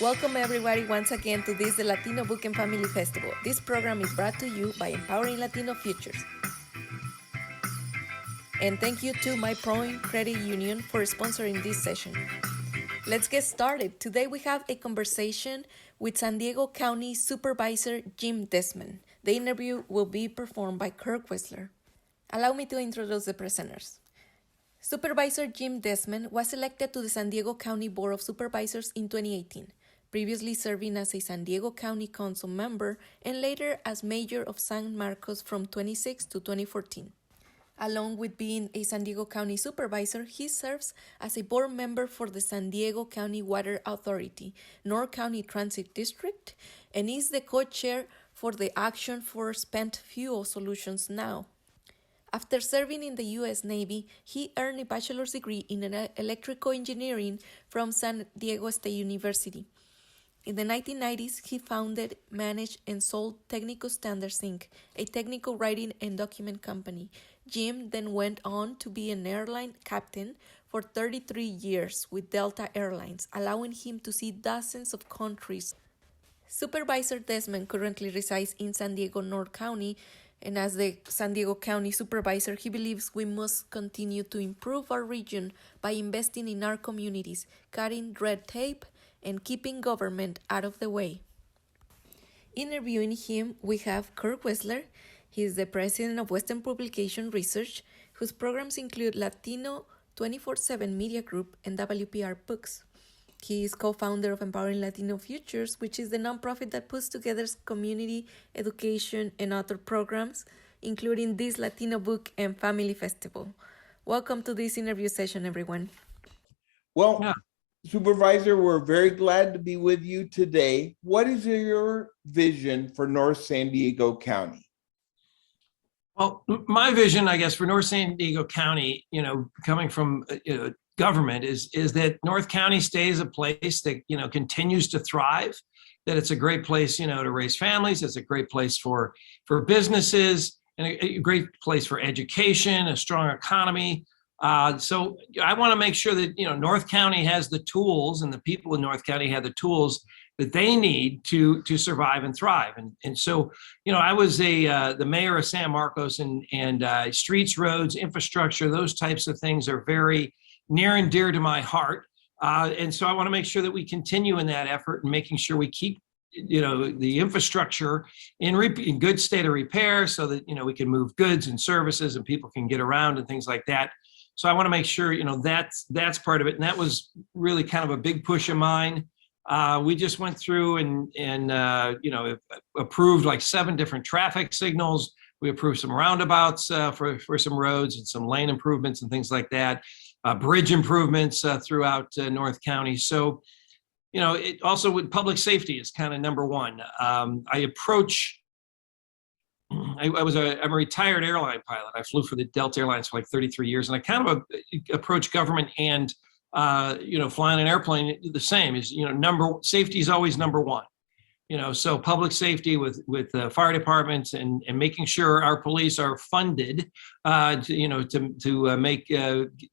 Welcome everybody once again to this the Latino Book and Family Festival. This program is brought to you by Empowering Latino Futures. And thank you to My Point Credit Union for sponsoring this session. Let's get started. Today we have a conversation with San Diego County Supervisor Jim Desmond. The interview will be performed by Kirk Whistler. Allow me to introduce the presenters. Supervisor Jim Desmond was elected to the San Diego County Board of Supervisors in 2018, previously serving as a San Diego County Council member and later as mayor of San Marcos from 2006 to 2014. Along with being a San Diego County Supervisor, he serves as a board member for the San Diego County Water Authority, North County Transit District, and is the co-chair for the Action for Spent Fuel Solutions Now. After serving in the U.S. Navy, he earned a bachelor's degree in electrical engineering from San Diego State University. In the 1990s, he founded, managed, and sold Technical Standards Inc., a technical writing and document company. Jim then went on to be an airline captain for 33 years with Delta Airlines, allowing him to see dozens of countries. Supervisor Desmond currently resides in San Diego, North County, and as the San Diego County Supervisor, he believes we must continue to improve our region by investing in our communities, cutting red tape, and keeping government out of the way. Interviewing him, we have Kirk Whistler. He is the president of Western Publication Research, whose programs include Latino 24/7 Media Group and WPR Books. He is co-founder of Empowering Latino Futures, which is the nonprofit that puts together community, education, and other programs, including this Latino Book and Family Festival. Welcome to this interview session, everyone. Well, yeah. Supervisor, we're very glad to be with you today. What is your vision for North San Diego County? Well, my vision, I guess, for North San Diego County, coming from government is that North County stays a place that, continues to thrive, that it's a great place, to raise families. It's a great place for businesses and a great place for education, a strong economy. So I want to make sure that, North County has the tools and the people in North County have the tools that they need to survive and thrive. And so, I was the mayor of San Marcos, and streets, roads, infrastructure, those types of things are very near and dear to my heart. And so I want to make sure that we continue in that effort and making sure we keep, the infrastructure in good state of repair so that, we can move goods and services and people can get around and things like that. So I want to make sure, that's part of it. And that was really kind of a big push of mine. We just went through and approved like 7 different traffic signals. We approved some roundabouts for some roads and some lane improvements and things like that. Bridge improvements throughout North County. So, it also with public safety is kind of number one. I'm a retired airline pilot. I flew for the Delta Airlines for like 33 years, and I kind of approach government and flying an airplane the same. Is safety is always number one. So public safety with fire departments and making sure our police are funded to make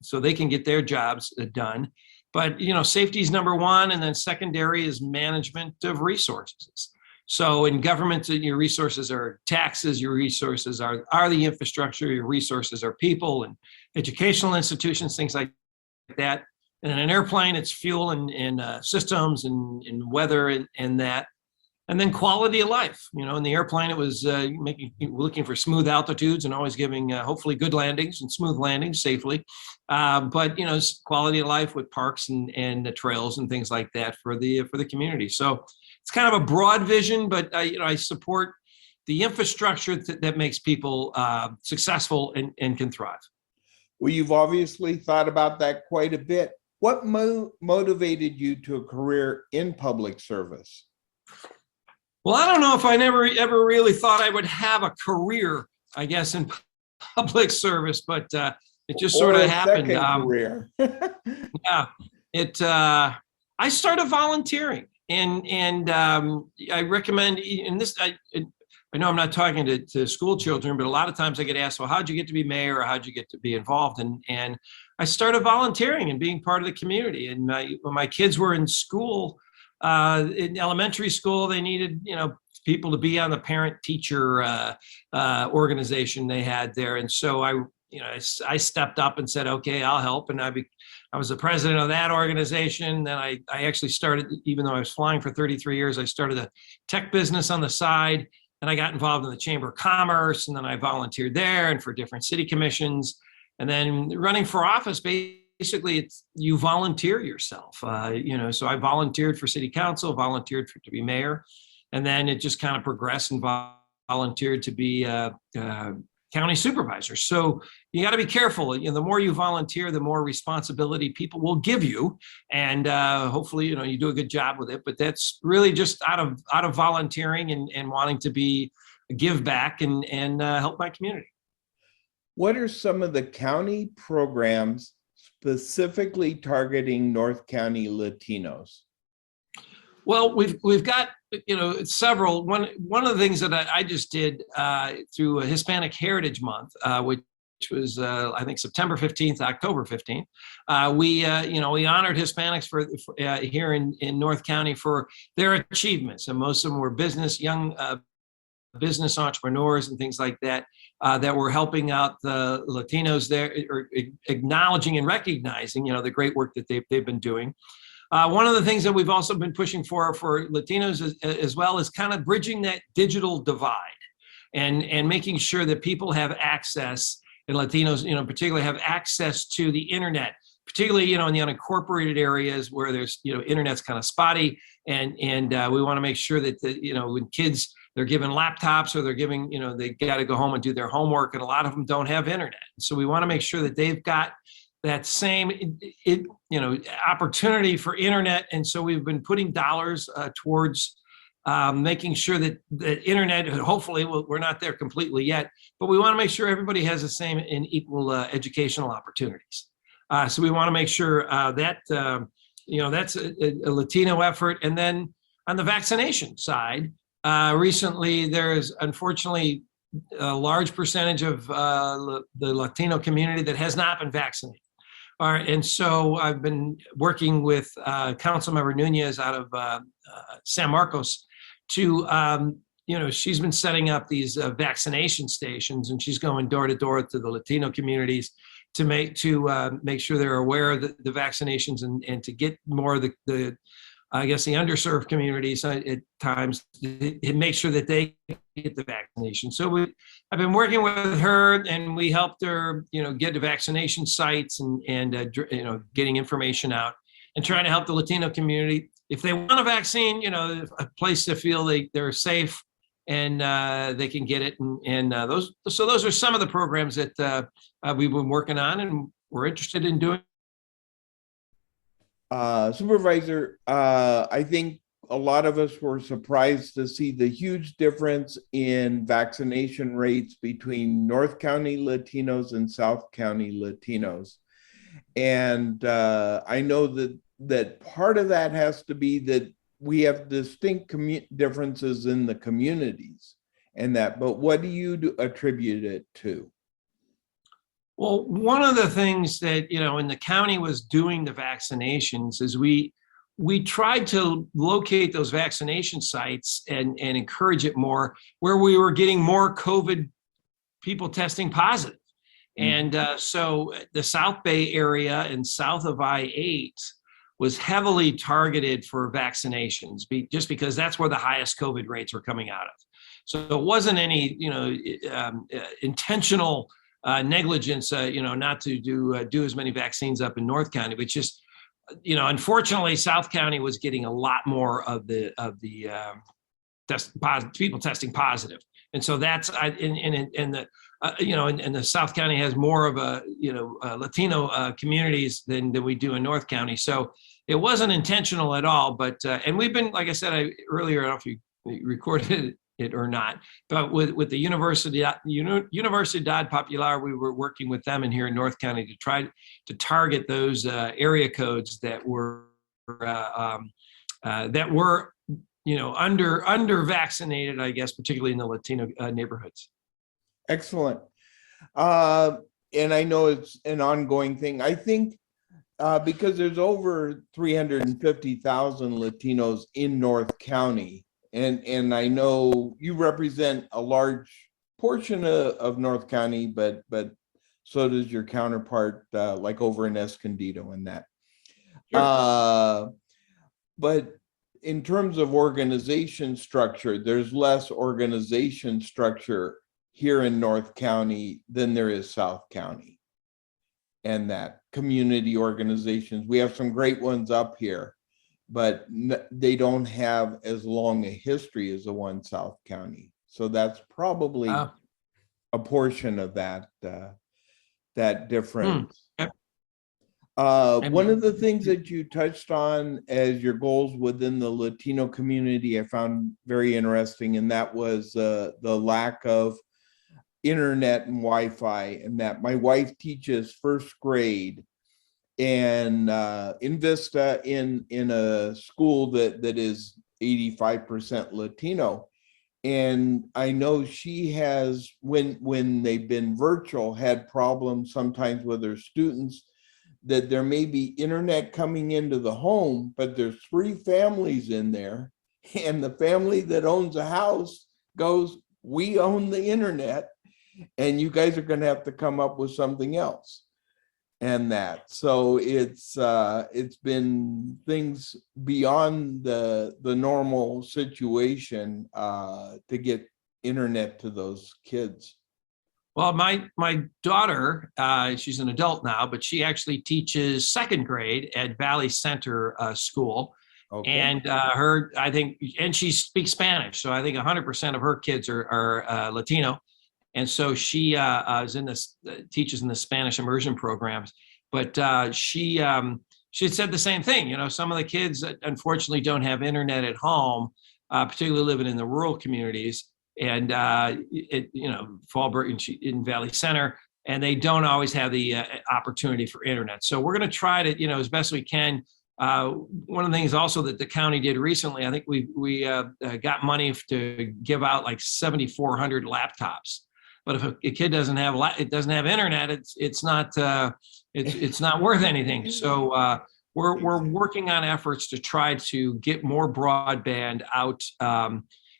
so they can get their jobs done. But safety is number one, and then secondary is management of resources. So in government, your resources are taxes, your resources are the infrastructure, your resources are people and educational institutions, things like that. And in an airplane, it's fuel and systems and weather and that. And then quality of life. In the airplane, it was looking for smooth altitudes and always giving hopefully good landings and smooth landings safely. But quality of life with parks and the trails and things like that for the community. So it's kind of a broad vision, but I support the infrastructure that makes people successful and can thrive. Well, you've obviously thought about that quite a bit. What motivated you to a career in public service? Well, I don't know if I ever really thought I would have a career, I guess, in public service, but it just sort of happened. Career. Yeah, I started volunteering, and I recommend. And this, I know I'm not talking to school children, but a lot of times I get asked, "Well, how'd you get to be mayor, or how'd you get to be involved?" And I started volunteering and being part of the community. And when my kids were in school, In elementary school, they needed, people to be on the parent-teacher organization they had there. And so I stepped up and said, okay, I'll help. And I was the president of that organization. Then I actually started, even though I was flying for 33 years, I started a tech business on the side. And I got involved in the Chamber of Commerce, and then I volunteered there and for different city commissions. And then running for office, basically, it's you volunteer yourself. So I volunteered for city council, volunteered to be mayor, and then it just kind of progressed and volunteered to be county supervisor. So you got to be careful. The more you volunteer, the more responsibility people will give you, and hopefully, you do a good job with it. But that's really just out of volunteering and wanting to give back and help my community. What are some of the county programs specifically targeting North County Latinos? Well, we've got several. One of the things that I just did through Hispanic Heritage Month, which was I think September 15th, October 15th. We honored Hispanics for here in North County for their achievements, and most of them were young business entrepreneurs and things like that that were helping out the Latinos there, or acknowledging and recognizing the great work that they've been doing. One of the things that we've also been pushing for Latinos as well is kind of bridging that digital divide and making sure that people have access, and Latinos, particularly have access to the internet, particularly, in the unincorporated areas where there's, internet's kind of spotty. And we want to make sure that, when kids, they're given laptops or they're giving, they got to go home and do their homework. And a lot of them don't have internet. So we want to make sure that they've got that same, opportunity for internet. And so we've been putting dollars towards making sure that the internet, hopefully we're not there completely yet, but we want to make sure everybody has the same and equal educational opportunities. So we want to make sure that, that's a Latino effort. And then on the vaccination side, recently there is unfortunately a large percentage of the Latino community that has not been vaccinated. All right, and so I've been working with Councilmember Nunez out of San Marcos to, she's been setting up these vaccination stations, and she's going door to door to the Latino communities to make sure they're aware of the vaccinations and to get more of the underserved communities at times, and make sure that they get the vaccination. So I've been working with her, and we helped her, get to vaccination sites and getting information out and trying to help the Latino community. If they want a vaccine, a place to feel they're safe and they can get it. And those are some of the programs that we've been working on and we're interested in doing. Supervisor, I think a lot of us were surprised to see the huge difference in vaccination rates between North County Latinos and South County Latinos. And I know that part of that has to be that we have distinct differences in the communities and that, but what do you attribute it to? Well, one of the things that, when the county was doing the vaccinations is we tried to locate those vaccination sites and encourage it more where we were getting more COVID people testing positive. And so the South Bay area and south of I-8 was heavily targeted for vaccinations, just because that's where the highest COVID rates were coming out of. So it wasn't any, intentional negligence, not to do as many vaccines up in North County, but just, unfortunately, South County was getting a lot more of the people testing positive, and so that's and the South County has more of a Latino communities than we do in North County, so it wasn't intentional at all. But and we've been, like I said earlier, I don't know if you recorded it or not, but with the Universidad Popular, we were working with them in here in North County to try to target those area codes that were under vaccinated, I guess, particularly in the Latino neighborhoods. Excellent. And I know it's an ongoing thing. I think Because there's over 350,000 Latinos in North County. And I know you represent a large portion of North County, but so does your counterpart, like over in Escondido and that. Sure. But in terms of organization structure, there's less organization structure here in North County than there is South County. And that community organizations, we have some great ones up here, but they don't have as long a history as the one South County. So that's probably a portion of that difference. Yep. One of the things that you touched on as your goals within the Latino community, I found very interesting, and that was the lack of internet and Wi-Fi. And that my wife teaches first grade, and in Vista, in a school that is 85% Latino. And I know she has, when they've been virtual, had problems sometimes with her students, that there may be internet coming into the home, but there's 3 families in there, and the family that owns a house goes, "We own the internet, and you guys are going to have to come up with something else." And that, so it's been things beyond the normal situation to get internet to those kids. Well, my daughter, she's an adult now, but she actually teaches second grade at Valley Center School. Okay. And she speaks Spanish. So I think 100% of her kids are Latino. And so she is teaches in the Spanish immersion programs. But she said the same thing. You know, some of the kids unfortunately don't have internet at home, particularly living in the rural communities. And Fallbrook in Valley Center, and they don't always have the opportunity for internet. So we're going to try to, as best we can. One of the things also that the county did recently, I think we got money to give out like 7,400 laptops. But if a kid doesn't have internet, it's not worth anything. So we're working on efforts to try to get more broadband out.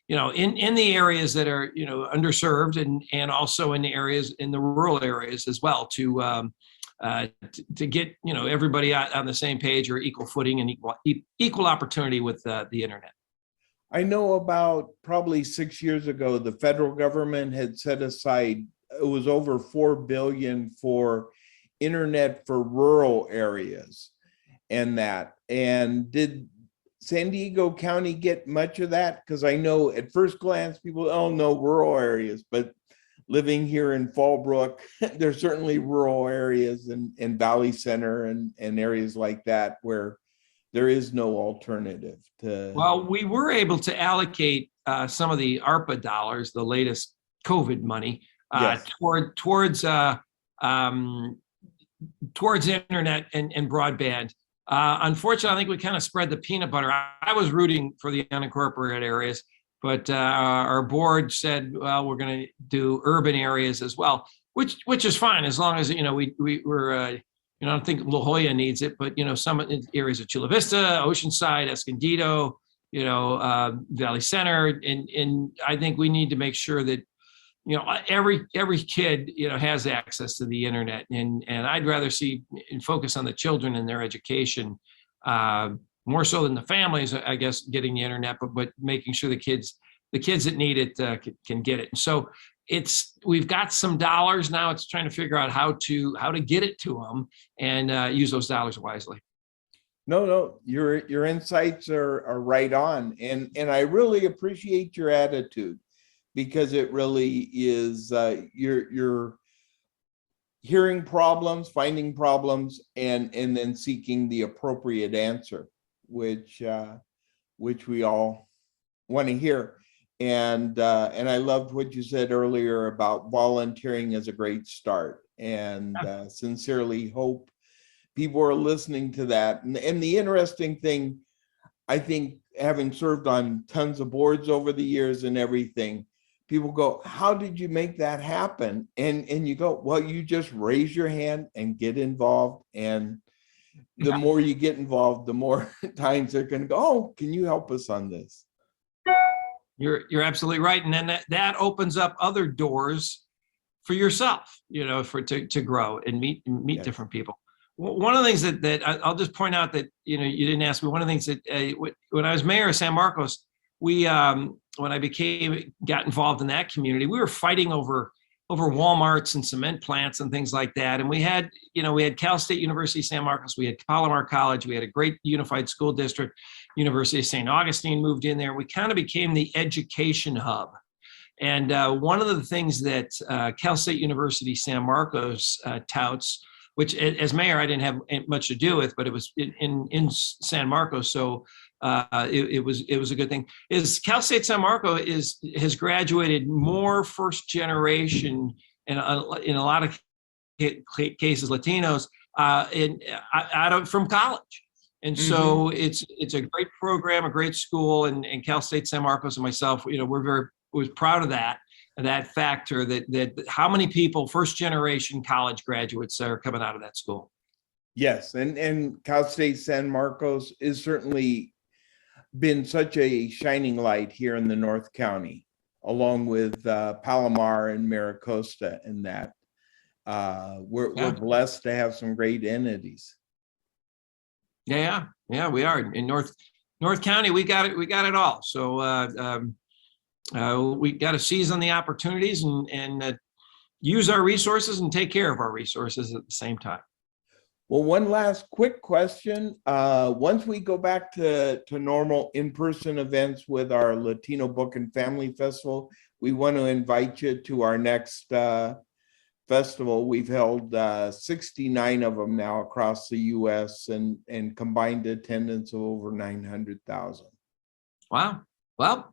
In the areas that are, underserved, and also in the areas, in the rural areas as well, to get, everybody on the same page or equal footing and equal opportunity with the internet. I know about probably 6 years ago, the federal government had set aside, it was over $4 billion for internet for rural areas and that. And did San Diego County get much of that? Because I know at first glance, people, oh no, rural areas, but living here in Fallbrook, there's certainly rural areas and Valley Center and areas like that where there is no alternative to. Well, we were able to allocate some of the ARPA dollars, the latest COVID money, Yes. towards internet and broadband. Unfortunately, I think we kind of spread the peanut butter. I was rooting for the unincorporated areas, but our board said, well, we're going to do urban areas as well, which is fine as long as we're. I don't think La Jolla needs it, but some areas of Chula Vista, Oceanside, Escondido, Valley Center, and I think we need to make sure that every kid has access to the internet, and I'd rather see and focus on the children and their education more so than the families, I guess, getting the internet, but making sure the kids that need it can get it. And so we've got some dollars now. It's trying to figure out how to get it to them and use those dollars wisely. No, your insights are right on, and I really appreciate your attitude, because it really is you're hearing problems, finding problems, and then seeking the appropriate answer, which we all want to hear. And I loved what you said earlier about volunteering as a great start, and sincerely hope people are listening to that. And the interesting thing, I think, having served on tons of boards over the years and everything, people go, how did you make that happen? And you go, well, you just raise your hand and get involved. And the more you get involved, the more times they're going to go, oh, can you help us on this? You're absolutely right. And then that opens up other doors for yourself, to grow and meet Yes. different people. One of the things that I'll just point out that, you didn't ask me, one of the things that when I was mayor of San Marcos, we, when I got involved in that community, we were fighting over Walmarts and cement plants and things like that. And we had Cal State University, San Marcos, we had Palomar College, we had a great unified school district, University of St. Augustine moved in there. We kind of became the education hub. And one of the things that Cal State University San Marcos touts, which as mayor I didn't have much to do with, but it was in San Marcos, so it was a good thing. Is Cal State San Marcos has graduated more first generation and in a lot of cases Latinos from college. And so it's a great program, a great school, and Cal State San Marcos and myself, was proud of that factor, that how many people, first generation college graduates, are coming out of that school. Yes, and Cal State San Marcos is certainly been such a shining light here in the North County, along with Palomar and Maricosta, and that we're blessed to have some great entities. Yeah, we are in North County. We got it all. So we got to seize on the opportunities and use our resources and take care of our resources at the same time. Well, one last quick question. Once we go back to normal in-person events with our Latino Book and Family Festival, we want to invite you to our next festival. We've held 69 of them now across the U.S. and combined attendance of over 900,000. Wow. Well,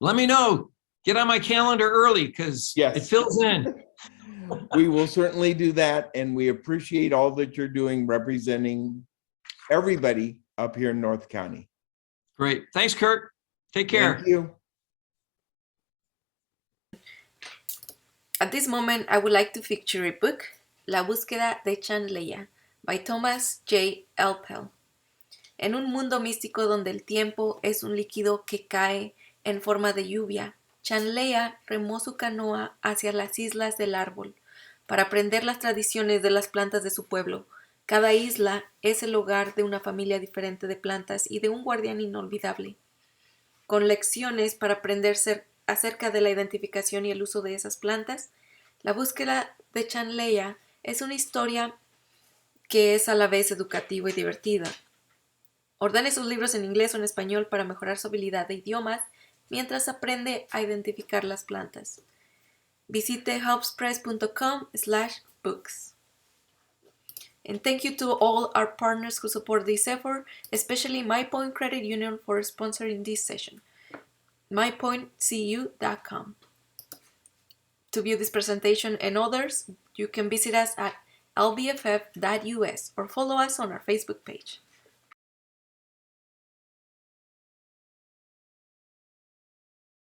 let me know. Get on my calendar early because it fills in. We will certainly do that, and we appreciate all that you're doing representing everybody up here in North County. Great. Thanks, Kurt. Take care. Thank you. At this moment, I would like to feature a book, La búsqueda de Chanleya, by Thomas J. Elpel. En un mundo místico donde el tiempo es un líquido que cae en forma de lluvia, Chanleya remó su canoa hacia las islas del árbol para aprender las tradiciones de las plantas de su pueblo. Cada isla es el hogar de una familia diferente de plantas y de un guardián inolvidable, con lecciones para aprender acerca de la identificación y el uso de esas plantas. La búsqueda de Chanleya es una historia que es a la vez educativa y divertida. Ordene sus libros en inglés o en español para mejorar su habilidad de idiomas mientras aprende a identificar las plantas. Visite helpspress.com/books. And thank you to all our partners who support this effort, especially My Point Credit Union for sponsoring this session. mypointcu.com. To view this presentation and others, you can visit us at lbff.us or follow us on our Facebook page.